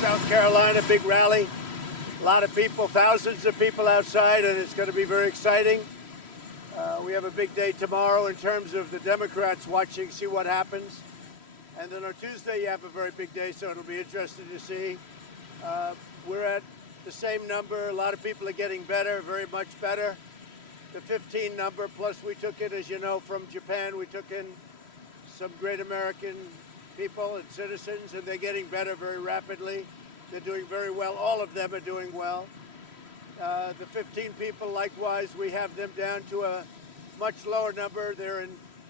South Carolina, big rally. A lot of people, thousands of people outside, and it's going to be very exciting. We have a big day tomorrow in terms of the Democrats watching, see what happens. And then on Tuesday, you have a very big day, so it'll be interesting to see. We're at the same number. A lot of people are getting better, very much better. The 15 number, plus we took it, as you know, from Japan. We took in some great American people and citizens, and they're getting better very rapidly. They're doing very well. All of them are doing well. The 15 people, likewise, we have them down to a much lower number. They're in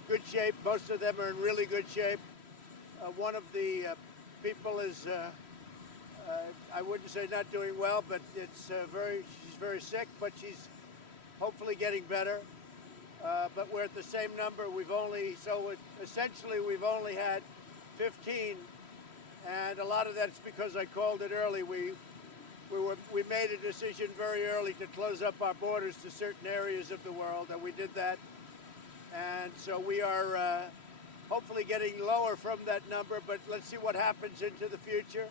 good shape. Most of them are in really good shape. One of the people is, I wouldn't say not doing well, but she's very sick, but she's hopefully getting better. But we're at the same number. Essentially we've only had 15, and a lot of that's because I called it early. We made a decision very early to close up our borders to certain areas of the world, and we did that. And so we are hopefully getting lower from that number, but let's see what happens into the future.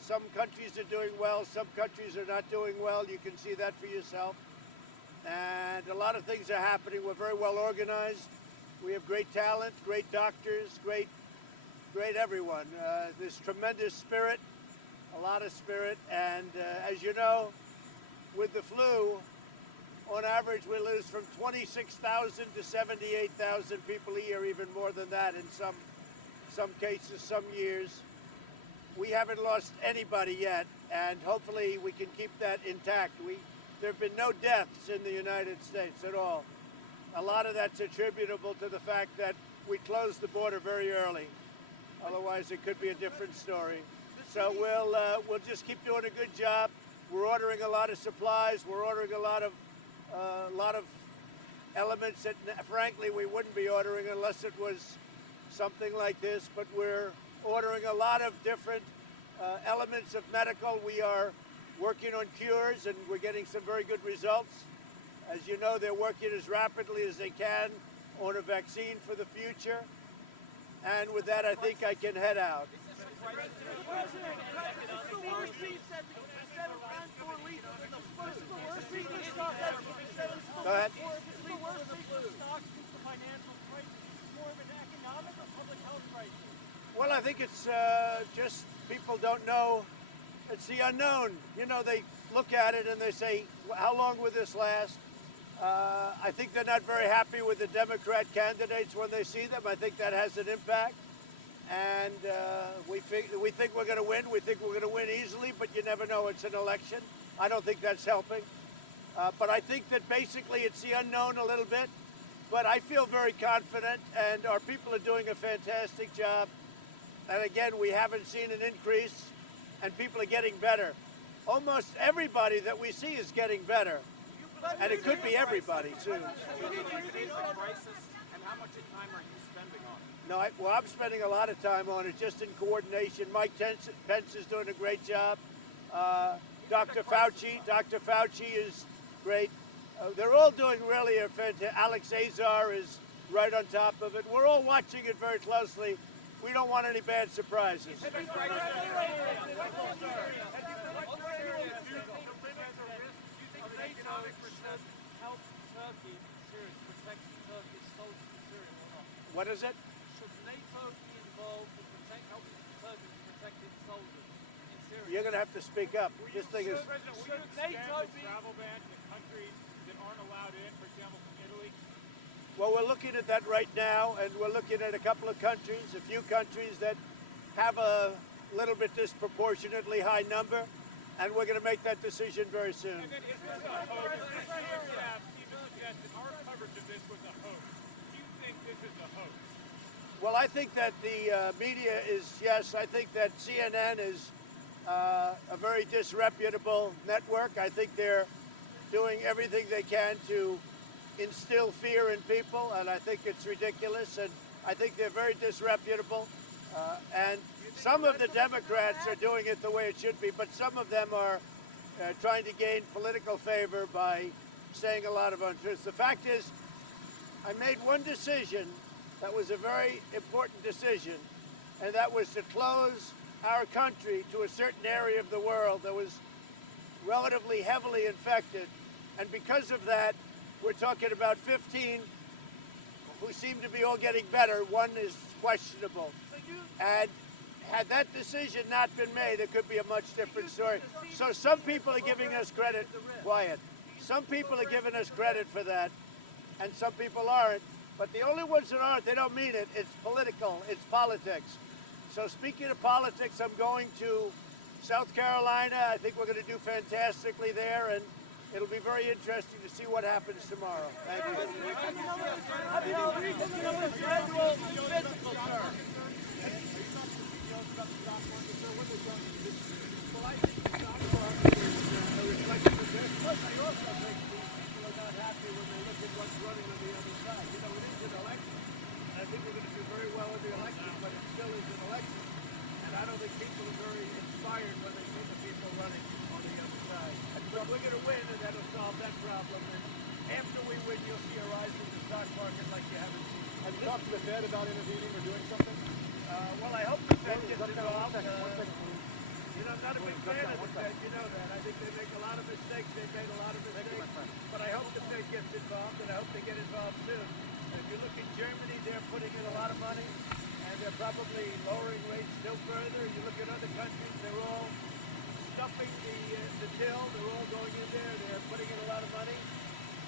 Some countries are doing well, some countries are not doing well. You can see that for yourself. And a lot of things are happening. We're very well organized. We have great talent, great doctors, great everyone. There's tremendous spirit, a lot of spirit. And as you know, with the flu, on average, we lose from 26,000 to 78,000 people a year, even more than that in some cases, some years. We haven't lost anybody yet, and hopefully we can keep that intact. There have been no deaths in the United States at all. A lot of that's attributable to the fact that we closed the border very early. Otherwise, it could be a different story. So we'll just keep doing a good job. We're ordering a lot of supplies. We're ordering a lot of elements that, frankly, we wouldn't be ordering unless it was something like this. But we're ordering a lot of different elements of medical. We are working on cures, and we're getting some very good results. As you know, they're working as rapidly as they can on a vaccine for the future. And with that, I think I can head out. Go ahead. Well, I think it's just people don't know. It's the unknown. You know, they look at it and they say, how long will this last? I think they're not very happy with the Democrat candidates when they see them. I think that has an impact. And we think we're going to win. We think we're going to win easily, but you never know. It's an election. I don't think that's helping. But I think that basically it's the unknown a little bit. But I feel very confident, and our people are doing a fantastic job. And again, we haven't seen an increase, and people are getting better. Almost everybody that we see is getting better. And it could be everybody, too. And how much time are you spending on it? No, I'm spending a lot of time on it, just in coordination. Mike Pence is doing a great job. Dr. Fauci is great. They're all doing really a fantastic. Alex Azar is right on top of it. We're all watching it very closely. We don't want any bad surprises. Do you think NATO should help Turkey in Syria to protect Turkish soldiers in Syria or not? What is it? Should NATO be involved in helping Turkey to protect its soldiers in Syria? You're going to have to speak up. This thing is. Should NATO be travel ban to countries that aren't allowed in, for example, from Italy? Well, we're looking at that right now, and we're looking at a couple of countries, a few countries that have a little bit disproportionately high number, and we're going to make that decision very soon. And then is this a hoax? Even suggested our coverage of this was a hoax. Do you think this is a hoax? Well, I think that the media is, yes, I think that CNN is a very disreputable network. I think they're doing everything they can to instill fear in people, and I think it's ridiculous, and I think they're very disreputable. And some of the Democrats are doing it the way it should be, but some of them are trying to gain political favor by saying a lot of untruths. The fact is, I made one decision that was a very important decision, and that was to close our country to a certain area of the world that was relatively heavily infected. And because of that, we're talking about 15 who seem to be all getting better. One is questionable. And had that decision not been made, it could be a much different story. So some people are giving us credit, quiet. Some people are giving us credit for that, and some people aren't. But the only ones that aren't, they don't mean it. It's political. It's politics. So speaking of politics, I'm going to South Carolina. I think we're going to do fantastically there, and it'll be very interesting to see what happens tomorrow. Thank you. Have you held your annual physical, sir? Well, I think the stock market is a reflection of this. Plus, I also think people are not happy when they look at what's running on the other side. You know, it is an election. And I think we're going to do very well in the election, but it still is an election. And I don't think people are very inspired when they see the people running on the other side. But we're going to win, and that'll solve that problem. And after we win, you'll see a rise in the stock market like you haven't seen. Have you talked to the Fed about intervening or doing something? Well, I hope the Fed gets involved. One second, please. You know, I'm not a big fan of the Fed, you know that. I think they make a lot of mistakes. They've made a lot of mistakes. But I hope the Fed gets involved, and I hope they get involved soon. And if you look at Germany, they're putting in a lot of money, and they're probably lowering rates still further. You look at other countries, they're all stuffing the till. They're all going in there. They're putting in a lot of money.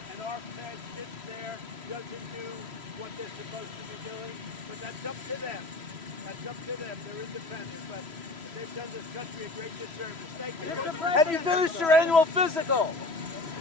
And our Fed sits there, doesn't do what they're supposed to be doing. But that's up to them. That's up to them. They're independent. But they've done this country a great disservice. Thank you. Have you finished your annual physical?